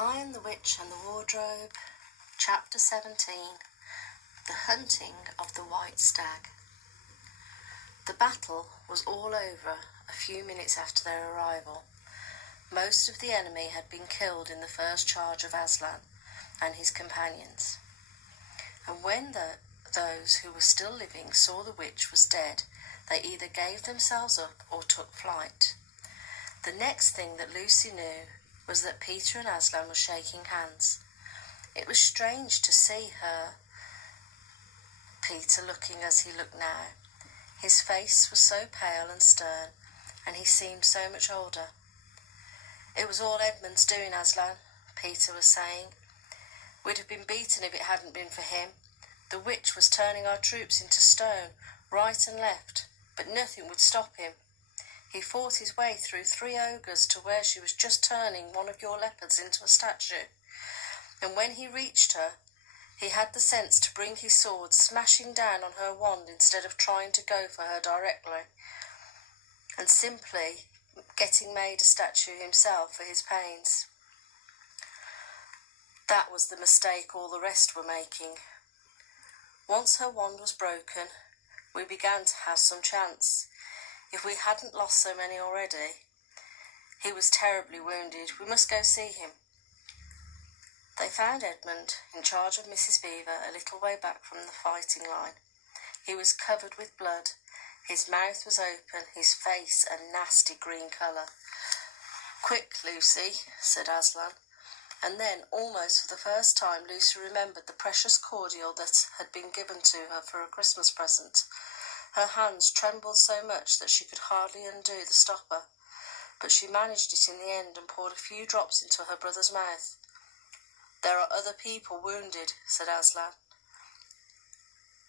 Lion, the Witch and the Wardrobe, Chapter 17, The Hunting of the White Stag. The battle was all over a few minutes after their arrival. Most of the enemy had been killed in the first charge of Aslan and his companions. And when those who were still living saw the witch was dead, they either gave themselves up or took flight. The next thing that Lucy knew was that Peter and Aslan were shaking hands. It was strange to see Peter looking as he looked now. His face was so pale and stern, and he seemed so much older. "It was all Edmund's doing, Aslan," Peter was saying. "We'd have been beaten if it hadn't been for him. The witch was turning our troops into stone, right and left, but nothing would stop him. He fought his way through 3 ogres to where she was just turning one of your leopards into a statue. And when he reached her, he had the sense to bring his sword smashing down on her wand instead of trying to go for her directly, and simply getting made a statue himself for his pains. That was the mistake all the rest were making. Once her wand was broken, we began to have some chance. If we hadn't lost so many already. He was terribly wounded. We must go see him." They found Edmund in charge of Mrs Beaver a little way back from the fighting line. He was covered with blood. His mouth was open, his face a nasty green colour. "Quick, Lucy," said Aslan. And then, almost for the first time, Lucy remembered the precious cordial that had been given to her for a Christmas present. Her hands trembled so much that she could hardly undo the stopper, but she managed it in the end and poured a few drops into her brother's mouth. "There are other people wounded," said Aslan,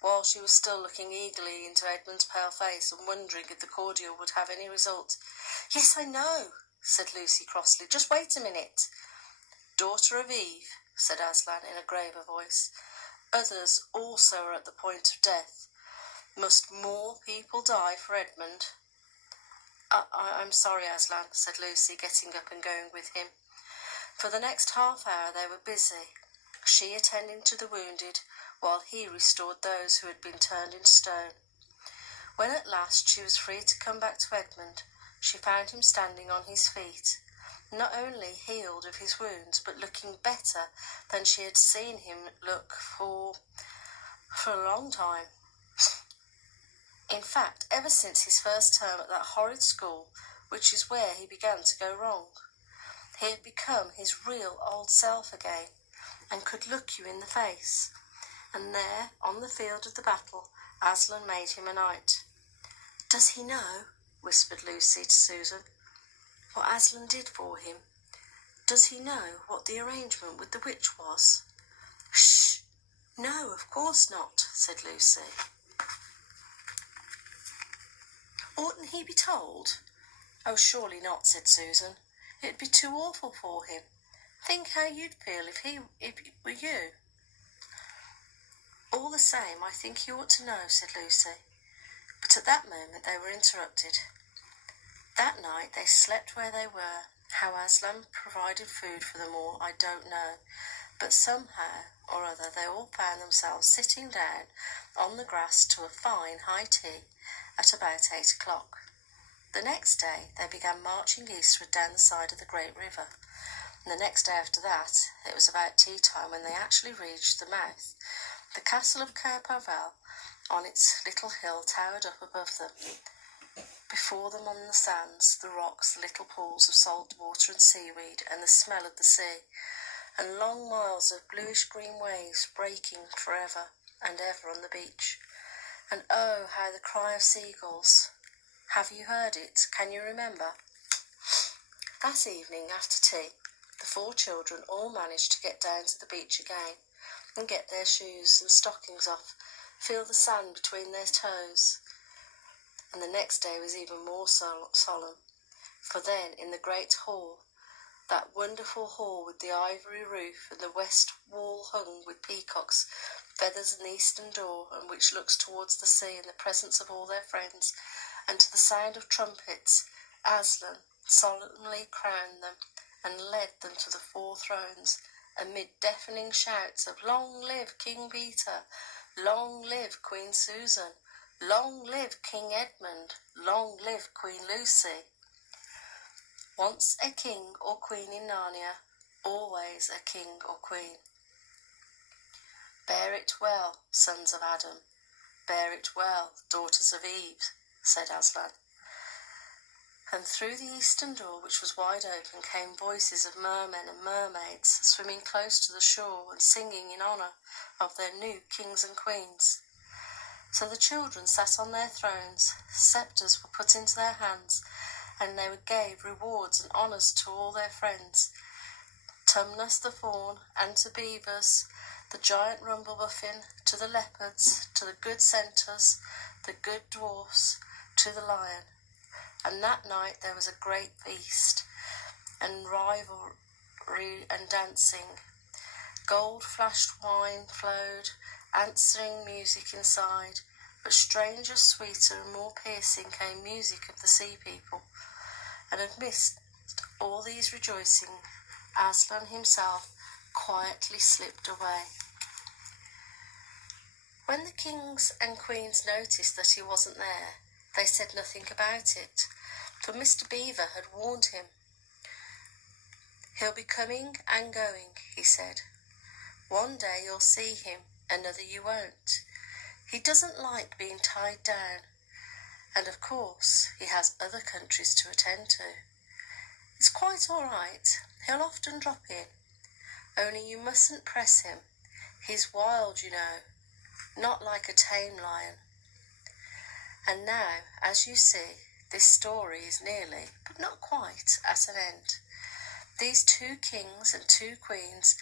while she was still looking eagerly into Edmund's pale face and wondering if the cordial would have any result. "Yes, I know," said Lucy crossly. "Just wait a minute." "Daughter of Eve," said Aslan in a graver voice, "others also are at the point of death. Must more people die for Edmund?" I'm sorry, Aslan," said Lucy, getting up and going with him. For the next half hour they were busy, she attending to the wounded, while he restored those who had been turned into stone. When at last she was free to come back to Edmund, she found him standing on his feet, not only healed of his wounds, but looking better than she had seen him look for a long time. In fact, ever since his first term at that horrid school, which is where he began to go wrong. He had become his real old self again, and could look you in the face. And there, on the field of the battle, Aslan made him a knight. "Does he know," whispered Lucy to Susan, "what Aslan did for him? Does he know what the arrangement with the witch was?" "Shh! No, of course not," said Lucy. "Oughtn't he be told?" "Oh, surely not," said Susan. "It'd be too awful for him. Think how you'd feel if it were you." "All the same, I think he ought to know," said Lucy. But at that moment they were interrupted. That night they slept where they were. How Aslan provided food for them all, I don't know, but somehow or other they all found themselves sitting down on the grass to a fine high tea at about 8 o'clock. The next day they began marching eastward down the side of the great river, and the next day after that it was about tea time when they actually reached the mouth. The castle of Caerpavel on its little hill towered up above them. Before them on the sands, the rocks, the little pools of salt water and seaweed, and the smell of the sea, and long miles of bluish-green waves breaking forever and ever on the beach. And oh, how the cry of seagulls! Have you heard it? Can you remember? That evening, after tea, the 4 children all managed to get down to the beach again and get their shoes and stockings off, feel the sand between their toes. And the next day was even more solemn, for then in the great hall, that wonderful hall with the ivory roof and the west wall hung with peacocks, feathers and the eastern door, and which looks towards the sea in the presence of all their friends, and to the sound of trumpets, Aslan solemnly crowned them and led them to the 4 thrones, amid deafening shouts of "Long live King Peter! Long live Queen Susan! Long live King Edmund! Long live Queen Lucy!" Once a king or queen in Narnia, always a king or queen. "Bear it well, sons of Adam, bear it well, daughters of Eve," said Aslan. And through the eastern door, which was wide open, came voices of mermen and mermaids swimming close to the shore and singing in honour of their new kings and queens. So the children sat on their thrones, sceptres were put into their hands, and they gave rewards and honours to all their friends, Tumnus the fawn, and to beavers, the giant rumblebuffin, to the leopards, to the good centaurs, the good dwarfs, to the lion. And that night there was a great feast, and rivalry and dancing. Gold-flashed wine flowed, answering music inside, but stranger, sweeter, and more piercing came music of the sea people. And amidst all these rejoicing, Aslan himself quietly slipped away. When the kings and queens noticed that he wasn't there, they said nothing about it, for Mr. Beaver had warned him. "He'll be coming and going," he said. "One day you'll see him, another you won't. He doesn't like being tied down, and of course he has other countries to attend to. It's quite all right, he'll often drop in, only you mustn't press him. He's wild, you know, not like a tame lion." And now, as you see, this story is nearly, but not quite, at an end. These 2 kings and 2 queens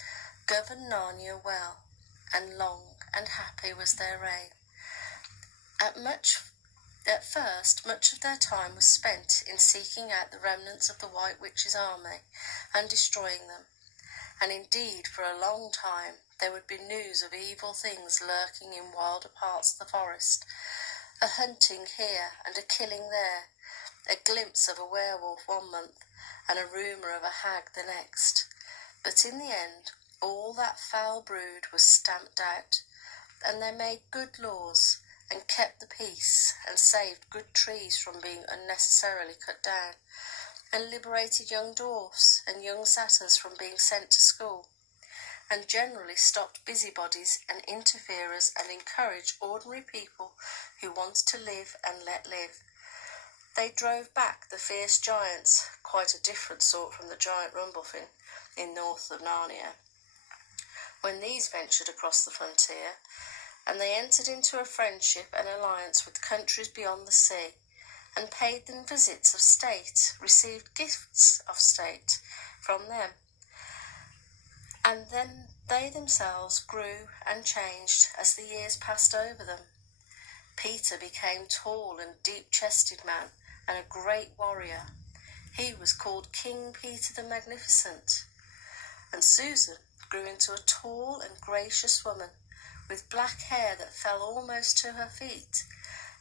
governed Narnia well, and long and happy was their reign. At first, much of their time was spent in seeking out the remnants of the White Witch's army and destroying them. And indeed, for a long time, there would be news of evil things lurking in wilder parts of the forest, a hunting here and a killing there, a glimpse of a werewolf one month and a rumour of a hag the next. But in the end, all that foul brood was stamped out, and they made good laws and kept the peace and saved good trees from being unnecessarily cut down, and liberated young dwarfs and young satyrs from being sent to school, and generally stopped busybodies and interferers and encouraged ordinary people who wanted to live and let live. They drove back the fierce giants, quite a different sort from the giant Rumblefish in north of Narnia, when these ventured across the frontier, and they entered into a friendship and alliance with countries beyond the sea, and paid them visits of state, received gifts of state from them. And then they themselves grew and changed as the years passed over them. Peter became tall and deep-chested man, and a great warrior. He was called King Peter the Magnificent. And Susan grew into a tall and gracious woman, with black hair that fell almost to her feet,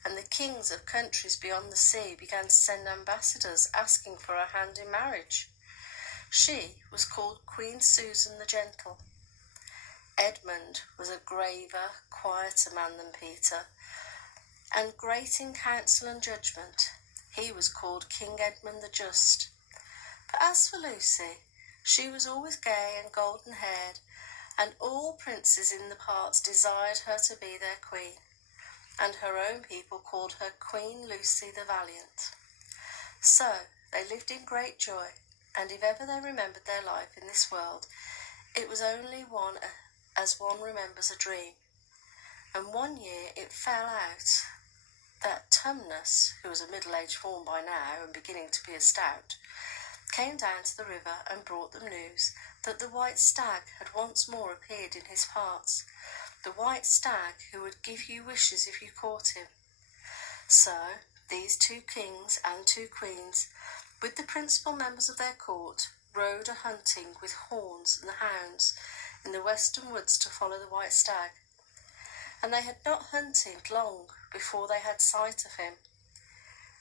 and the kings of countries beyond the sea began to send ambassadors asking for her hand in marriage. She was called Queen Susan the Gentle. Edmund was a graver, quieter man than Peter, and great in counsel and judgment. He was called King Edmund the Just. But as for Lucy, she was always gay and golden-haired, and all princes in the parts desired her to be their queen, and her own people called her Queen Lucy the Valiant. So they lived in great joy, and if ever they remembered their life in this world, it was only one as one remembers a dream. And one year it fell out that Tumnus, who was a middle-aged fawn by now and beginning to be a stout, came down to the river and brought them news that the white stag had once more appeared in his parts, the white stag who would give you wishes if you caught him. So these 2 kings and 2 queens, with the principal members of their court, rode a-hunting with horns and hounds in the western woods to follow the white stag. And they had not hunted long before they had sight of him,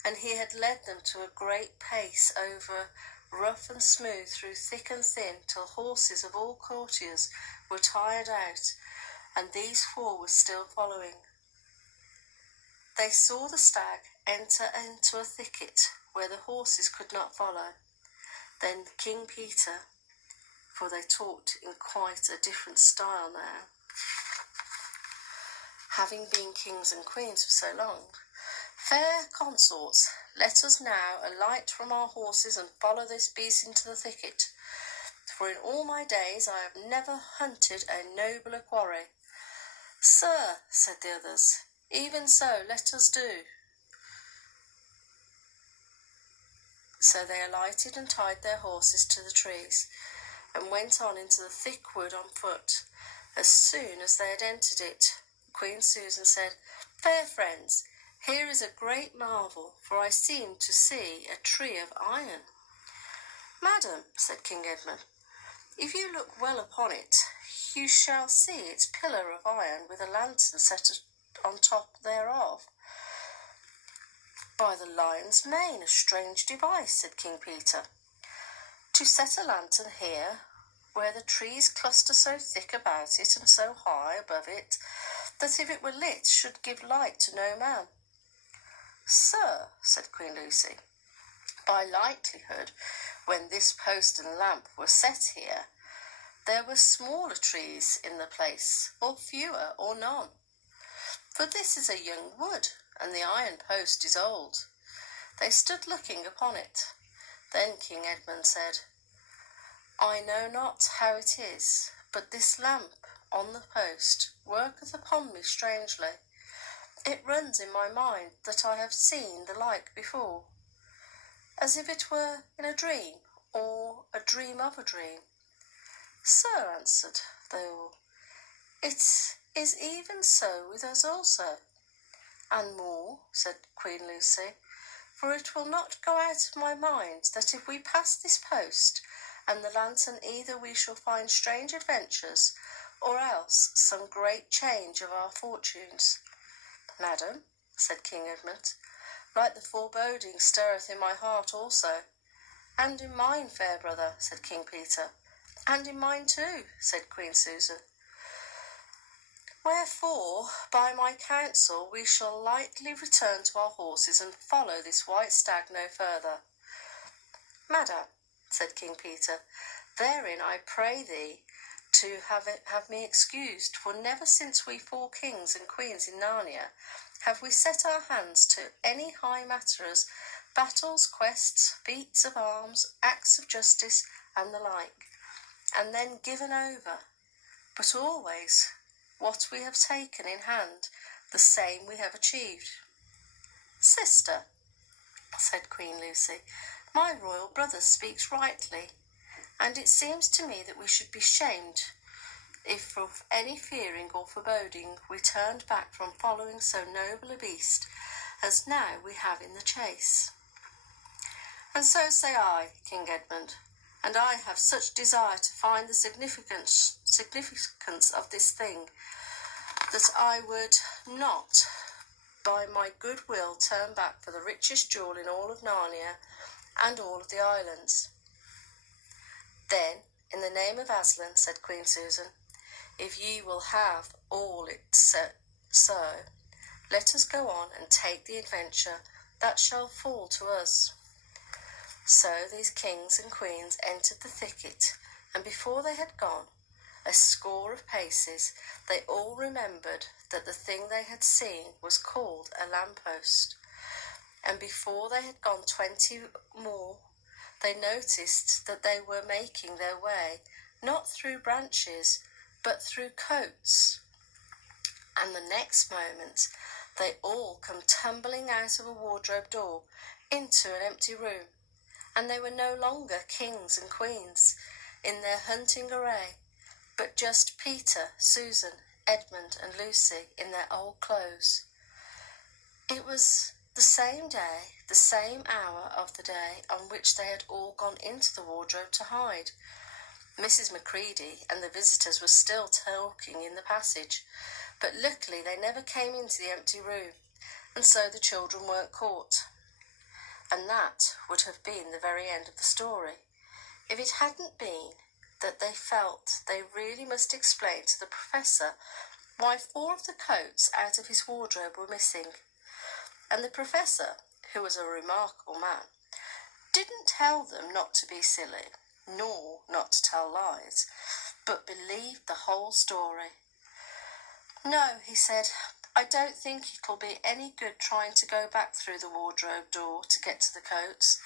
and he had led them to a great pace over rough and smooth through thick and thin, till horses of all courtiers were tired out, and these 4 were still following. They saw the stag enter into a thicket where the horses could not follow. Then King Peter, for they talked in quite a different style now, having been kings and queens for so long, "Fair consorts, let us now alight from our horses and follow this beast into the thicket, for in all my days I have never hunted a nobler quarry." "Sir," said the others, "even so let us do." So they alighted and tied their horses to the trees, and went on into the thick wood on foot. As soon as they had entered it, Queen Susan said, "Fair friends, here is a great marvel, for I seem to see a tree of iron." "Madam," said King Edmund, "if you look well upon it, you shall see its pillar of iron with a lantern set on top thereof." "By the lion's mane, a strange device," said King Peter. "To set a lantern here, where the trees cluster so thick about it and so high above it, that if it were lit should give light to no man." "Sir," said Queen Lucy, "by likelihood, when this post and lamp were set here, there were smaller trees in the place, or fewer, or none. For this is a young wood, and the iron post is old." They stood looking upon it. Then King Edmund said, "I know not how it is, but this lamp on the post worketh upon me strangely. It runs in my mind that I have seen the like before, as if it were in a dream, or a dream of a dream." "Sir," answered they all, "it is even so with us also." "And more," said Queen Lucy, "for it will not go out of my mind that if we pass this post and the lantern, either we shall find strange adventures, or else some great change of our fortunes." "Madam," said King Edmund, "like the foreboding stirreth in my heart also." "And in mine, fair brother," said King Peter. "And in mine too," said Queen Susan. "Wherefore, by my counsel, we shall lightly return to our horses and follow this white stag no further." "Madam," said King Peter, "therein I pray thee to have me excused, for never since we 4 kings and queens in Narnia have we set our hands to any high matter as battles, quests, feats of arms, acts of justice, and the like, and then given over, but always what we have taken in hand, the same we have achieved." "Sister," said Queen Lucy, "my royal brother speaks rightly, and it seems to me that we should be shamed if for any fearing or foreboding we turned back from following so noble a beast as now we have in the chase." "And so say I, King Edmund, and I have such desire to find the significance of this thing, that I would not by my good will turn back for the richest jewel in all of Narnia and all of the islands." "Then, in the name of Aslan," said Queen Susan, "if ye will have all it so, let us go on and take the adventure that shall fall to us." So these kings and queens entered the thicket, and before they had gone a score of paces, they all remembered that the thing they had seen was called a lamppost, and before they had gone 20 more, they noticed that they were making their way not through branches, but through coats, and the next moment they all come tumbling out of a wardrobe door into an empty room, and they were no longer kings and queens in their hunting array, but just Peter, Susan, Edmund, and Lucy in their old clothes. It was the same day, the same hour of the day on which they had all gone into the wardrobe to hide. Mrs. Macready and the visitors were still talking in the passage, but luckily they never came into the empty room, and so the children weren't caught. and that would have been the very end of the story, if it hadn't been that they felt they really must explain to the Professor why 4 of the coats out of his wardrobe were missing. And the Professor, who was a remarkable man, didn't tell them not to be silly, nor not to tell lies, but believed the whole story. "No," he said, "I don't think it'll be any good trying to go back through the wardrobe door to get to the coats.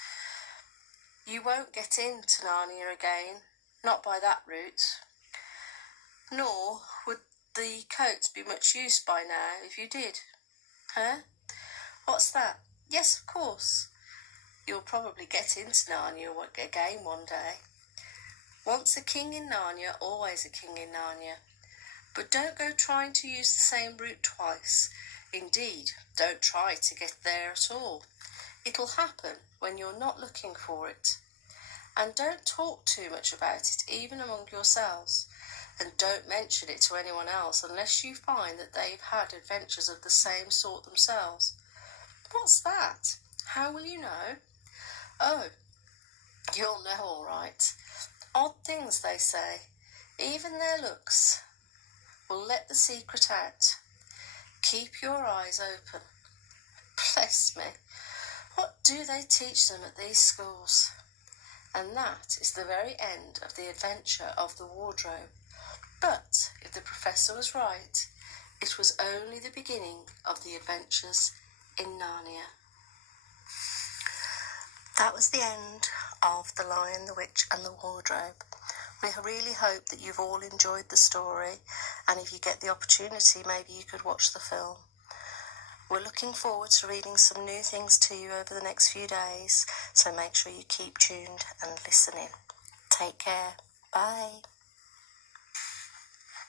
You won't get into Narnia again, not by that route. Nor would the coats be much use by now if you did." "Huh? What's that?" "Yes, of course. You'll probably get into Narnia again one day. Once a king in Narnia, always a king in Narnia. But don't go trying to use the same route twice. Indeed, don't try to get there at all. It'll happen when you're not looking for it. And don't talk too much about it, even among yourselves. And don't mention it to anyone else unless you find that they've had adventures of the same sort themselves." "What's that? How will you know?" "Oh, you'll know all right. Odd things they say. Even their looks will let the secret out. Keep your eyes open." Bless me, what do they teach them at these schools? And that is the very end of the adventure of the wardrobe. But if the Professor was right, it was only the beginning of the adventures in Narnia. That was the end of The Lion, the Witch and the Wardrobe. We really hope that you've all enjoyed the story, and if you get the opportunity, maybe you could watch the film. We're looking forward to reading some new things to you over the next few days, so make sure you keep tuned and listen in. Take care. Bye.